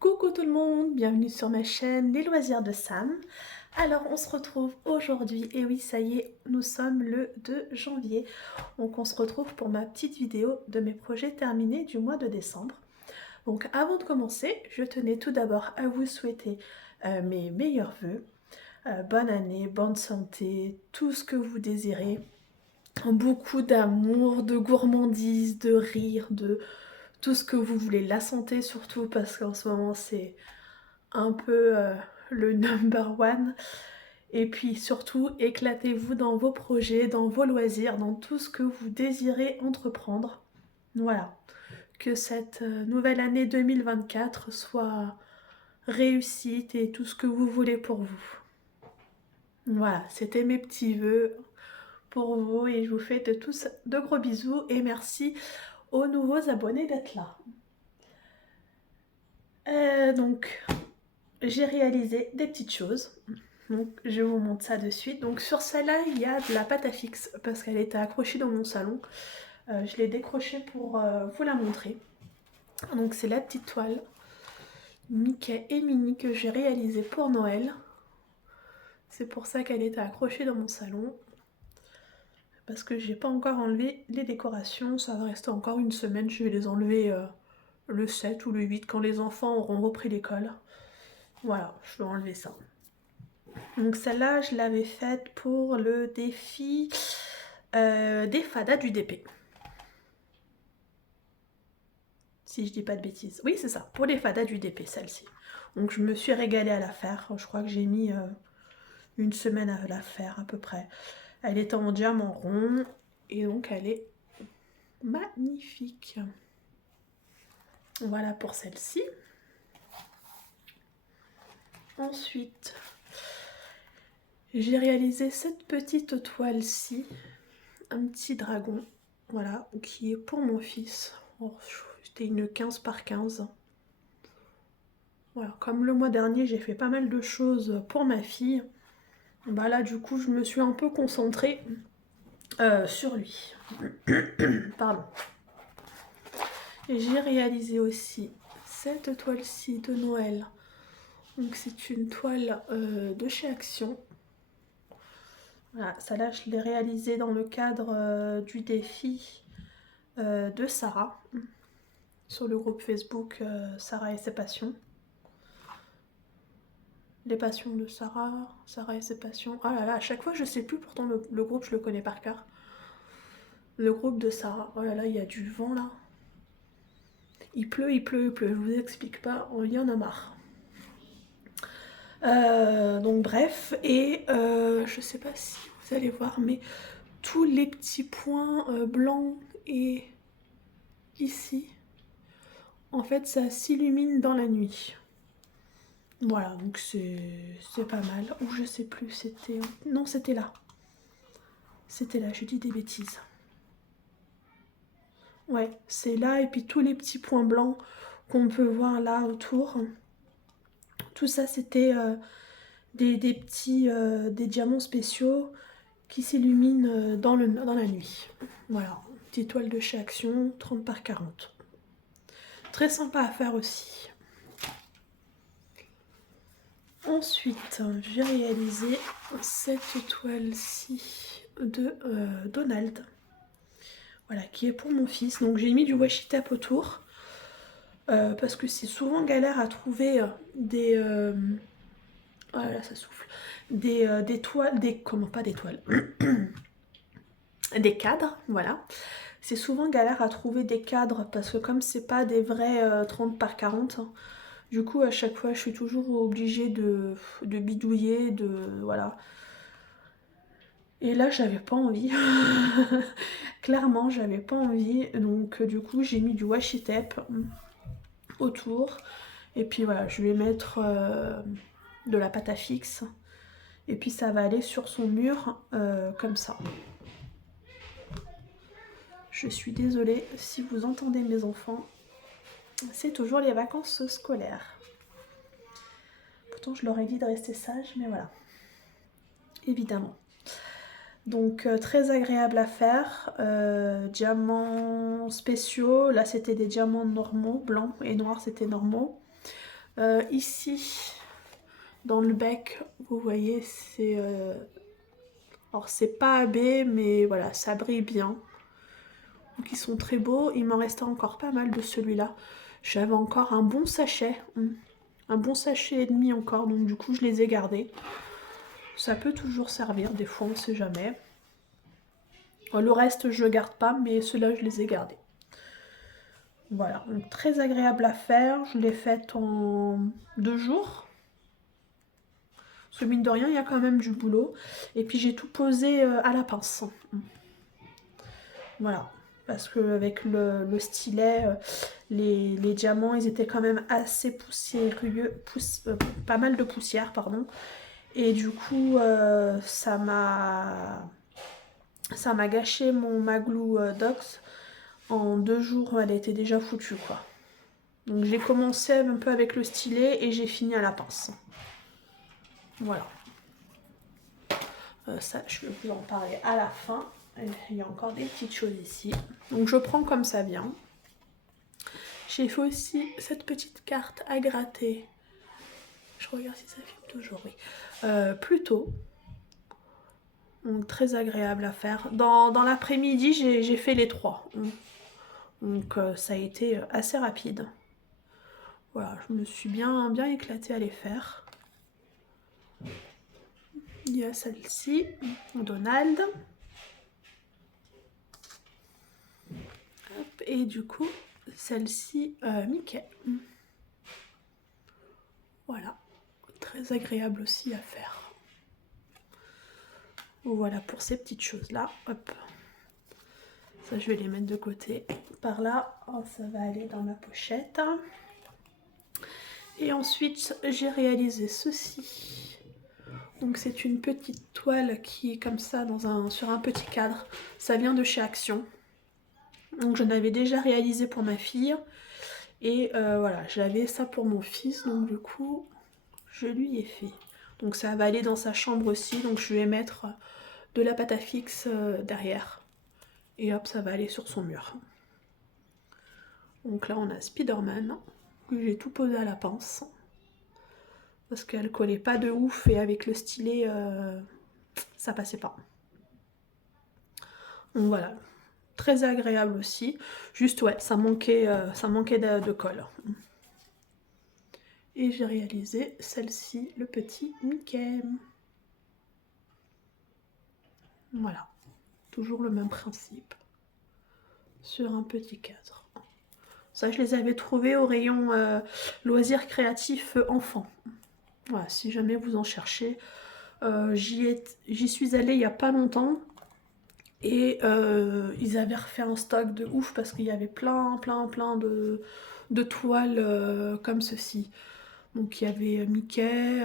Coucou tout le monde, bienvenue sur ma chaîne Les Loisirs de Sam. Alors on se retrouve aujourd'hui, et oui ça y est, nous sommes le 2 janvier. Donc on se retrouve pour ma petite vidéo de mes projets terminés du mois de décembre. Donc avant de commencer, je tenais tout d'abord à vous souhaiter mes meilleurs vœux. Bonne année, bonne santé, tout ce que vous désirez. Beaucoup d'amour, de gourmandise, de rire, de tout ce que vous voulez. La santé surtout parce qu'en ce moment c'est un peu le number one. Et puis surtout, éclatez-vous dans vos projets, dans vos loisirs, dans tout ce que vous désirez entreprendre. Voilà, que cette nouvelle année 2024 soit réussite et tout ce que vous voulez pour vous. Voilà, c'était mes petits vœux pour vous et je vous fais de tous de gros bisous et merci aux nouveaux abonnés d'être là. Donc, j'ai réalisé des petites choses. Donc je vous montre ça de suite. Donc sur celle-là, il y a de la pâte à fixe parce qu'elle était accrochée dans mon salon. Je l'ai décrochée pour vous la montrer. Donc c'est la petite toile Mickey et Minnie que j'ai réalisée pour Noël. C'est pour ça qu'elle était accrochée dans mon salon. Parce que j'ai pas encore enlevé les décorations. Ça va rester encore une semaine. Je vais les enlever le 7 ou le 8 quand les enfants auront repris l'école. Voilà, je vais enlever ça. Donc celle-là, je l'avais faite pour le défi des fadas du DP. Si je dis pas de bêtises. Oui, c'est ça, pour les fadas du DP, celle-ci. Donc je me suis régalée à la faire. Je crois que j'ai mis une semaine à la faire à peu près. Elle est en diamant rond et donc elle est magnifique. Voilà pour celle-ci. Ensuite, j'ai réalisé cette petite toile-ci, un petit dragon, voilà, qui est pour mon fils. Oh, c'était une 15 par 15. Voilà, comme le mois dernier, j'ai fait pas mal de choses pour ma fille. Bah là, du coup, je me suis un peu concentrée sur lui. Pardon. J'ai réalisé aussi cette toile-ci de Noël. Donc c'est une toile de chez Action. Voilà, celle-là je l'ai réalisée dans le cadre du défi de Sarah. Sur le groupe Facebook Sarah et ses passions. Les passions de Sarah, Sarah et ses passions. Ah là là, à chaque fois je sais plus, pourtant le groupe je le connais par cœur. Le groupe de Sarah. Oh là là, il y a du vent là. Il pleut, il pleut, il pleut. Je vous explique pas, il y en a marre. Donc bref, et je sais pas si vous allez voir, mais tous les petits points blancs et ici, en fait ça s'illumine dans la nuit. Voilà, donc c'est pas mal. Ou je sais plus, c'était... Non, c'était là. C'était là, je dis des bêtises. Ouais, c'est là, et puis tous les petits points blancs qu'on peut voir là autour. Tout ça, c'était des petits des diamants spéciaux qui s'illuminent dans la nuit. Voilà, petite toile de chez Action, 30 par 40. Très sympa à faire aussi. Ensuite, j'ai réalisé cette toile-ci de Donald. Voilà, qui est pour mon fils. Donc j'ai mis du washi tape autour. Parce que c'est souvent galère à trouver des... oh là là, ça souffle. Des toiles... Comment pas des toiles des cadres, voilà. C'est souvent galère à trouver des cadres parce que comme c'est pas des vrais 30 par 40, du coup à chaque fois je suis toujours obligée de bidouiller, voilà. Et là j'avais pas envie, clairement j'avais pas envie, donc du coup j'ai mis du washi tape autour. Et puis voilà, je vais mettre de la pâte à fixe. Et puis ça va aller sur son mur comme ça. Je suis désolée si vous entendez mes enfants. C'est toujours les vacances scolaires. Pourtant je leur ai dit de rester sage, mais voilà. Évidemment. Donc très agréable à faire. Diamants spéciaux. Là c'était des diamants normaux, blancs et noirs c'était normaux. Ici, dans le bec, vous voyez, c'est... alors, c'est pas abbé, mais voilà, ça brille bien. Donc, ils sont très beaux. Il m'en restait encore pas mal de celui-là. J'avais encore un bon sachet. Un bon sachet et demi encore, donc du coup, je les ai gardés. Ça peut toujours servir, des fois, on sait jamais. Le reste, je le garde pas, mais ceux-là, je les ai gardés. Voilà, donc très agréable à faire. Je l'ai faite en 2 jours. Parce que mine de rien, il y a quand même du boulot. Et puis j'ai tout posé à la pince. Voilà. Parce qu'avec le stylet, les diamants, ils étaient quand même assez poussiéreux. Pas mal de poussière, pardon. Et du coup, ça m'a gâché ma glue Dox. En 2 jours, elle était déjà foutue, quoi. Donc j'ai commencé un peu avec le stylet et j'ai fini à la pince. Voilà. Ça, je vais vous en parler à la fin. Il y a encore des petites choses ici. Donc je prends comme ça vient. J'ai fait aussi cette petite carte à gratter. Je regarde si ça filme toujours, oui. Plutôt. Donc très agréable à faire. Dans l'après-midi, j'ai fait les 3. Donc ça a été assez rapide. Voilà, je me suis bien éclatée à les faire. Il y a celle-ci, Donald. Hop, et du coup, celle-ci, Mickey. Voilà, très agréable aussi à faire. Voilà pour ces petites choses-là. Hop. Ça, je vais les mettre de côté. Par là, oh, ça va aller dans ma pochette. Et ensuite, j'ai réalisé ceci. Donc c'est une petite toile qui est comme ça sur un petit cadre. Ça vient de chez Action. Donc j'en avais déjà réalisé pour ma fille. Et voilà, j'avais ça pour mon fils. Donc du coup, je lui ai fait. Donc ça va aller dans sa chambre aussi. Donc je vais mettre de la pâte à fixe derrière. Et hop, ça va aller sur son mur. Donc là, on a Spider-Man. J'ai tout posé à la pince. Parce qu'elle collait pas de ouf. Et avec le stylet, ça passait pas. Donc voilà. Très agréable aussi. Juste, ouais, ça manquait de colle. Et j'ai réalisé celle-ci, le petit Mickey. Voilà. Toujours le même principe. Sur un petit cadre. Ça, je les avais trouvés au rayon loisirs créatifs enfants. Voilà, si jamais vous en cherchez. J'y suis allée il n'y a pas longtemps. Et ils avaient refait un stock de ouf parce qu'il y avait plein de toiles comme ceci. Donc il y avait Mickey,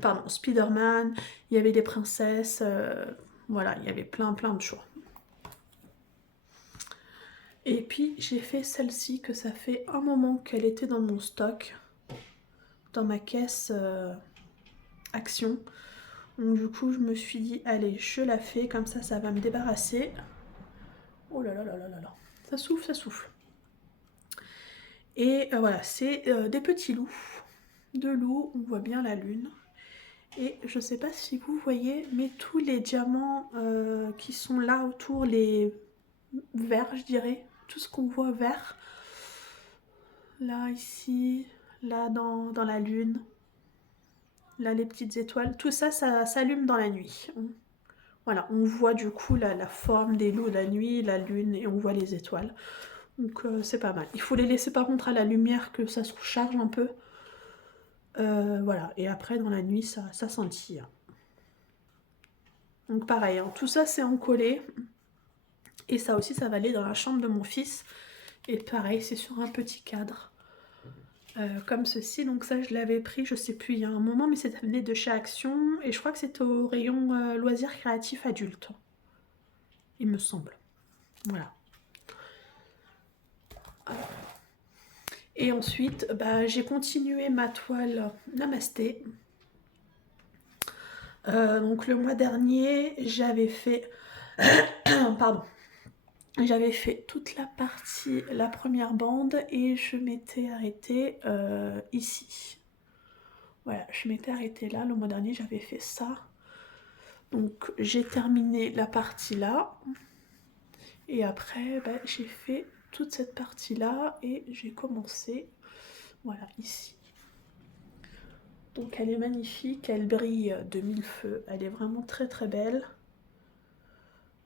pardon, Spider-Man, il y avait des princesses, voilà, il y avait plein de choix. Et puis j'ai fait celle-ci que ça fait un moment qu'elle était dans mon stock, dans ma caisse Action. Donc du coup je me suis dit allez je la fais comme ça va me débarrasser. Oh là là là là là là, ça souffle, ça souffle. Et voilà, c'est des petits loups, 2 loups, on voit bien la lune. Et je sais pas si vous voyez, mais tous les diamants qui sont là autour, les verts je dirais, tout ce qu'on voit vert, là ici, là dans la lune, là les petites étoiles, tout ça, ça s'allume dans la nuit. Voilà, on voit du coup la forme des loups la nuit, la lune, et on voit les étoiles. Donc c'est pas mal. Il faut les laisser par contre à la lumière que ça se recharge un peu. Voilà, et après dans la nuit ça scintille. Donc pareil, hein, tout ça c'est encollé. Et ça aussi ça va aller dans la chambre de mon fils. Et pareil, c'est sur un petit cadre. Comme ceci, donc ça je l'avais pris, je sais plus, il y a un moment, mais ça venait de chez Action. Et je crois que c'était au rayon loisirs créatifs adultes. Il me semble. Voilà. Et ensuite, bah, j'ai continué ma toile Namasté. Donc le mois dernier, j'avais fait... Pardon. j'avais fait toute la partie, la première bande et je m'étais arrêtée ici. Voilà, je m'étais arrêtée là, le mois dernier j'avais fait ça. Donc j'ai terminé la partie là. Et après, bah, j'ai fait toute cette partie là et j'ai commencé, voilà, ici. Donc elle est magnifique, elle brille de mille feux, elle est vraiment très très belle.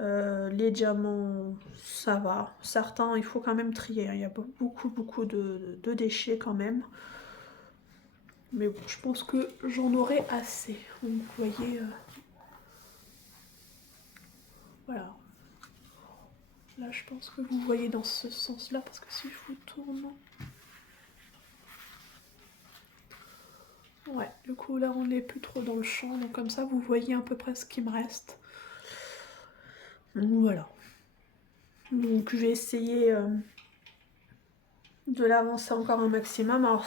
Les diamants, ça va. Certains, il faut quand même trier, hein. Il y a beaucoup de déchets quand même. Mais bon, je pense que j'en aurai assez. Donc vous voyez, voilà. Là, je pense que vous voyez dans ce sens-là, parce que si je vous tourne... Ouais, du coup, là, on n'est plus trop dans le champ, donc comme ça, vous voyez à peu près ce qui me reste. Donc voilà. Donc je vais essayer de l'avancer encore un maximum. Alors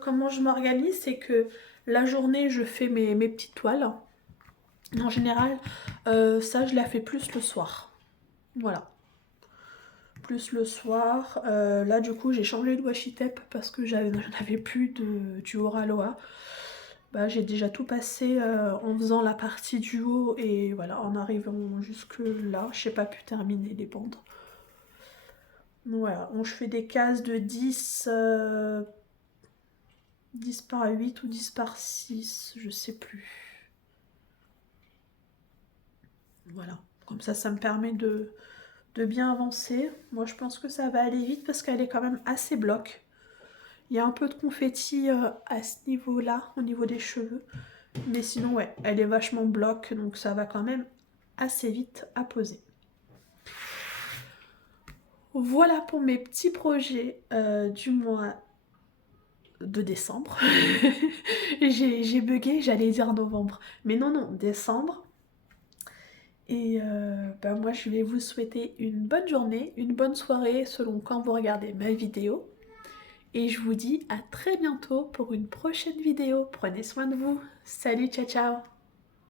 comment je m'organise, c'est que la journée, je fais mes petites toiles. En général, ça, je la fais plus le soir. Voilà. Plus le soir. Là, du coup, j'ai changé de washi tape parce que j'en avais plus du Oraloa. Bah, j'ai déjà tout passé en faisant la partie du haut et voilà, en arrivant jusque là, je n'ai pas pu terminer les bandes. Voilà, donc je fais des cases de 10, 10 par 8 ou 10 par 6, je sais plus. Voilà, comme ça me permet de bien avancer. Moi je pense que ça va aller vite parce qu'elle est quand même assez bloc. Il y a un peu de confetti à ce niveau-là, au niveau des cheveux. Mais sinon ouais, elle est vachement bloc, donc ça va quand même assez vite à poser. Voilà pour mes petits projets du mois de décembre. J'ai bugué, j'allais dire novembre. Mais non, décembre. Et ben moi, je vais vous souhaiter une bonne journée, une bonne soirée selon quand vous regardez ma vidéo. Et je vous dis à très bientôt pour une prochaine vidéo. Prenez soin de vous. Salut, ciao, ciao!